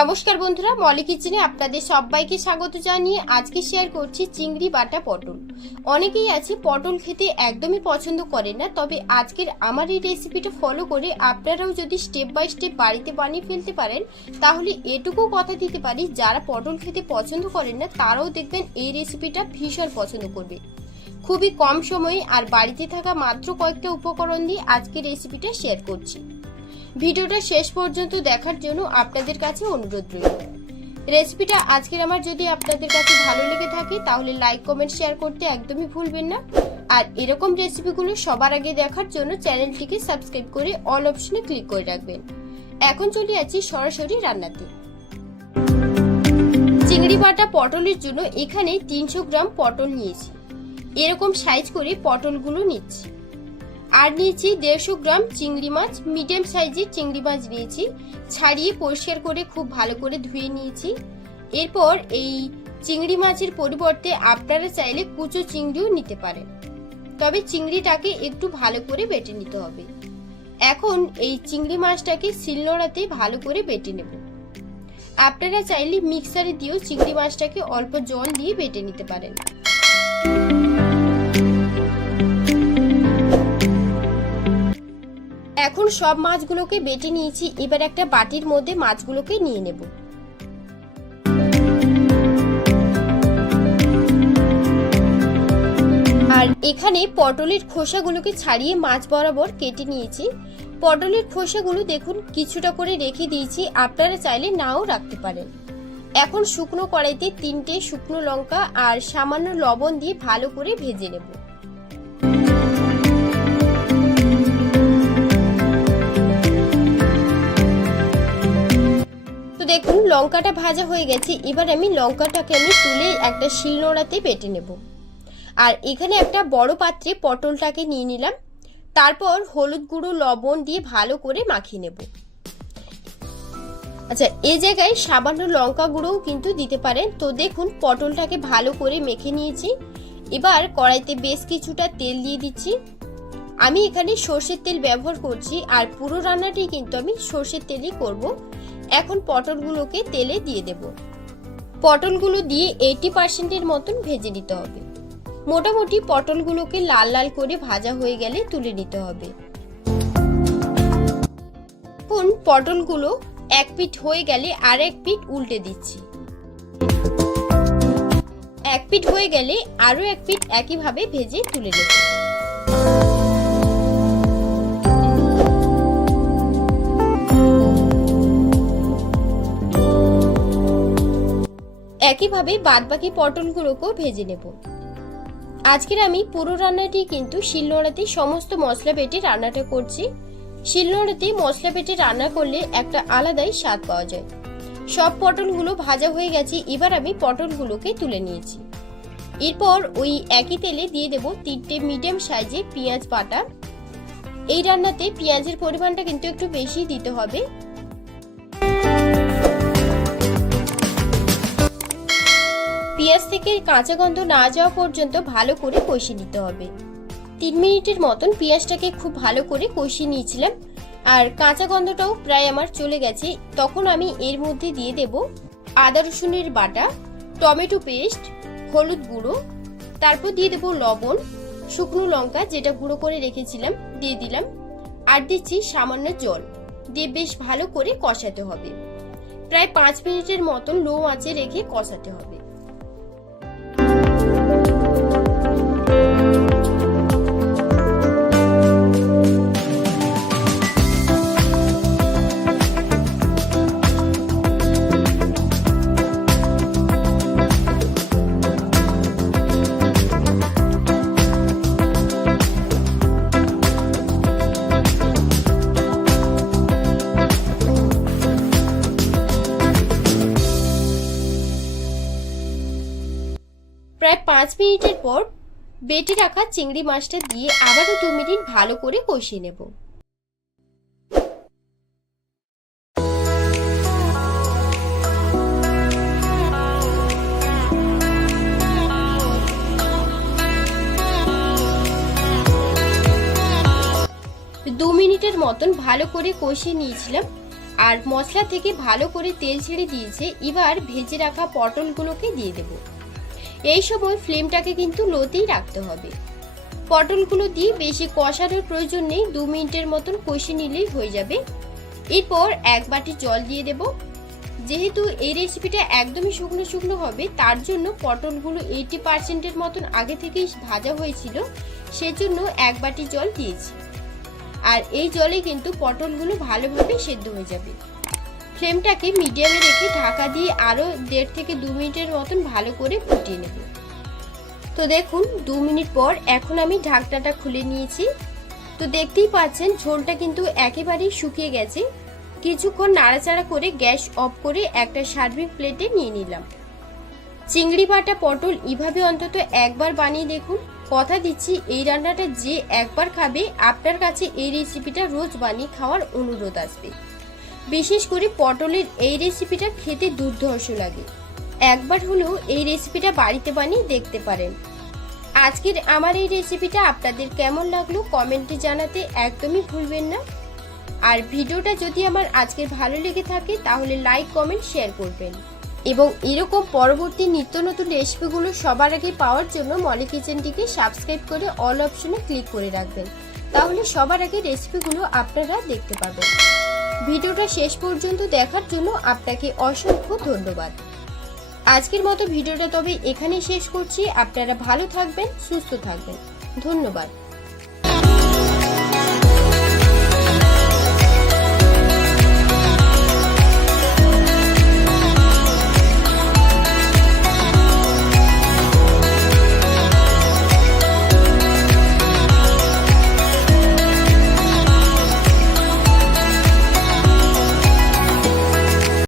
নমস্কার বন্ধুরা, মলি কিচেনে আপনাদের সবাইকে স্বাগত জানিয়ে আজকে শেয়ার করছি চিংড়ি বাটা পটল। অনেকেই আছে পটল খেতে একদমই পছন্দ করে না, তবে আজকের আমার এই রেসিপিটা ফলো করে আপনারাও যদি স্টেপ বাই স্টেপ বাড়িতে বানিয়ে ফেলতে পারেন, তাহলে এটুকু কথা দিতে পারি, যারা পটল খেতে পছন্দ করেন না, তারাও দেখবেন এই রেসিপিটা ভীষণ পছন্দ করবে। খুবই কম সময়ে আর বাড়িতে থাকা মাত্র কয়েকটা উপকরণ দিয়ে আজকের রেসিপিটা শেয়ার করছি। ভিডিওটা শেষ পর্যন্ত দেখার জন্য আপনাদের কাছে অনুরোধ রইল। রেসিপিটা আজকের আমার যদি আপনাদের কাছে ভালো লেগে থাকে, তাহলে লাইক কমেন্ট শেয়ার করতে একদমই ভুলবেন না। আর এরকম রেসিপিগুলো সবার আগে দেখার জন্য চ্যানেলটিকে সাবস্ক্রাইব করে অল অপশনে ক্লিক করে রাখবেন। এখন চলে আছি সরাসরি রান্নাতে। চিংড়ি বাটা পটলের জন্য এখানে তিনশো গ্রাম পটল নিয়েছি। এরকম সাইজ করে পটলগুলো নিচ্ছি। আর নিয়েছি দেড়শো গ্রাম চিংড়ি মাছ মিডিয়াম সাইজের চিংড়ি মাছ নিয়েছি। ছাড়িয়ে পরিষ্কার করে খুব ভালো করে ধুয়ে নিয়েছি। এরপর এই চিংড়ি মাছের পরিবর্তে আপনারা চাইলে কুচো চিংড়িও নিতে পারেন। তবে চিংড়িটাকে একটু ভালো করে বেটে নিতে হবে। এখন এই চিংড়ি মাছটাকে শিলনোড়াতে ভালো করে বেটে নেব। আপনারা চাইলে মিক্সারে দিয়েও চিংড়ি মাছটাকে অল্প জল দিয়ে বেটে নিতে পারেন। এখন সব মাছগুলোকে বেটে নিয়েছি। এবার একটা বাটির মধ্যে মাছগুলোকে নিয়ে নেব। আর এখানে পটলের খোসাগুলোকে ছাড়িয়ে মাছ বরাবর কেটে নিয়েছি। পটলের খোসাগুলো দেখুন, কিছুটা করে রেখে দিয়েছি। আপনারা চাইলে নাও রাখতে পারেন। এখন শুকনো কড়াইতে তিনটে শুকনো লঙ্কা আর সামান্য লবণ দিয়ে ভালো করে ভেজে নেব। দেখুন, লঙ্কাটা ভাজা হয়ে গেছে। এবার আমি লঙ্কাটাকে আমি তুলে একটা শিলনোড়াতে বেটে নেব। আর এখানে একটা বড় পাত্রে পটলটাকে নিয়ে নিলাম। তারপর হলুদ গুঁড়ো, লবণ দিয়ে ভালো করে মাখিয়ে নেব। আচ্ছা এই জায়গায় সামান্য লঙ্কা গুঁড়োও কিন্তু দিতে পারেন। তো দেখুন, পটলটাকে ভালো করে মেখে নিয়েছি। এবার কড়াইতে বেশ কিছুটা তেল দিয়ে দিচ্ছি। আমি এখানে সর্ষের তেল ব্যবহার করছি, আর পুরো রান্নাটি কিন্তু আমি সর্ষের তেলই করব। এখন পটলগুলোকে তেলে দিয়ে দেব। পটলগুলো দিয়ে এইটি পার্সেন্টের মতন ভেজে নিতে হবে। মোটামুটি পটলগুলোকে লাল লাল করে ভাজা হয়ে গেলে তুলে নিতে হবে। এখন পটলগুলো এক পিঠ হয়ে গেলে আর এক পিঠ উল্টে দিচ্ছি। এক পিঠ হয়ে গেলে আরও এক পিঠ একইভাবে ভেজে তুলে নেব। একইভাবে বাদবাকি পটলগুলোকেও ভেজে নেব। আজকের আমি পুরো রান্নাটি কিন্তু শিলনোড়াতে সমস্ত মশলা বেটে রান্নাটা করছি। শিলনোড়াতে মশলা বেটে রান্না করলে একটা আলাদাই স্বাদ পাওয়া যায়। সব পটলগুলো ভাজা হয়ে গেছে, এবার আমি পটলগুলোকে তুলে নিয়েছি। এরপর ওই একই তেলে দিয়ে দেব তিনটে মিডিয়াম সাইজে পেঁয়াজ বাটা। এই রান্নাতে পেঁয়াজের পরিমাণটা কিন্তু একটু বেশি দিতে হবে। থেকে কাঁচা গন্ধ না যাওয়া পর্যন্ত ভালো করে কষিয়ে নিতে হবে। তিন মিনিটের মতন পেঁয়াজটাকে খুব ভালো করে কষিয়ে নিয়েছিলাম। আর কাঁচা গন্ধটাও প্রায় আমার চলে গেছে। তখন আমি এর মধ্যে দিয়ে দেব আদা রসুনের বাটা, টমেটো পেস্ট, হলুদ গুঁড়ো। তারপর দিয়ে দেবো লবণ, শুকনো লঙ্কা যেটা গুঁড়ো করে রেখেছিলাম, দিয়ে দিলাম। আর দিচ্ছি সামান্য জল। দিয়ে বেশ ভালো করে কষাতে হবে। প্রায় পাঁচ মিনিটের মতন লো আঁচে রেখে কষাতে হবে। পর বেটে রাখা চিংড়ি মাছটা দিয়ে আবারও দু মিনিট ভালো করে কষিয়ে নেব। দু মিনিটের মতন ভালো করে কষিয়ে নিয়েছিলাম আর মশলা থেকে ভালো করে তেল ছেড়ে দিয়েছে। এবার ভেজে রাখা পটলগুলোকে দিয়ে দেব। এই সময় ফ্লেমটাকে কিন্তু লোতেই রাখতে হবে। পটলগুলো দিয়ে বেশি কষানোর প্রয়োজন নেই, দু মিনিটের মতন কষে নিলেই হয়ে যাবে। এরপর এক বাটি জল দিয়ে দেব। যেহেতু এই রেসিপিটা একদমই শুকনো শুকনো হবে, তার জন্য পটলগুলো এইটি পার্সেন্টের মতন আগে থেকেই ভাজা হয়েছিল, সেজন্য এক বাটি জল দিয়েছি। আর এই জলে কিন্তু পটলগুলো ভালোভাবে সেদ্ধ হয়ে যাবে। ফ্লেমটাকে মিডিয়ামে রেখে ঢাকা দিয়ে আরও দেড় থেকে দু মিনিটের মতন ভালো করে ফুটিয়ে নেব। তো দেখুন, দু মিনিট পর এখন আমি ঢাকনাটা খুলে নিয়েছি। তো দেখতেই পাচ্ছেন, ঝোলটা কিন্তু একেবারেই শুকিয়ে গেছে। কিছুক্ষণ নাড়াচাড়া করে গ্যাস অফ করে একটা সার্ভিং প্লেটে নিয়ে নিলাম। চিংড়ি বাটা পটল এভাবে অন্তত একবার বানিয়ে দেখুন। কথা দিচ্ছি, এই রান্নাটা যে একবার খাবে, আপনার কাছে এই রেসিপিটা রোজ বানিয়ে খাওয়ার অনুরোধ আসবে। বিশেষ করে পটলের এই রেসিপিটা খেতে দুর্ধর্ষ লাগে। একবার হলেও এই রেসিপিটা বাড়িতে বানিয়ে দেখতে পারেন। আজকের আমার এই রেসিপিটা আপনাদের কেমন লাগল কমেন্টে জানাতে একদমই ভুলবেন না। আর ভিডিওটা যদি আমার আজকের ভালো লেগে থাকে তাহলে লাইক কমেন্ট শেয়ার করবেন। এবং এরকম পরবর্তী নিত্য নতুন রেসিপিগুলো সবার আগে পাওয়ার জন্য মলি কিচেনটিকে সাবস্ক্রাইব করে অল অপশনে ক্লিক করে রাখবেন। তাহলে সবার আগে রেসিপিগুলো আপনারা দেখতে পাবেন। ভিডিওটা শেষ পর্যন্ত দেখার জন্য আপনাকে অসংখ্য ধন্যবাদ। আজকের মতো ভিডিওটা তবে এখানেই শেষ করছি। আপনারা ভালো থাকবেন, সুস্থ থাকবেন। ধন্যবাদ।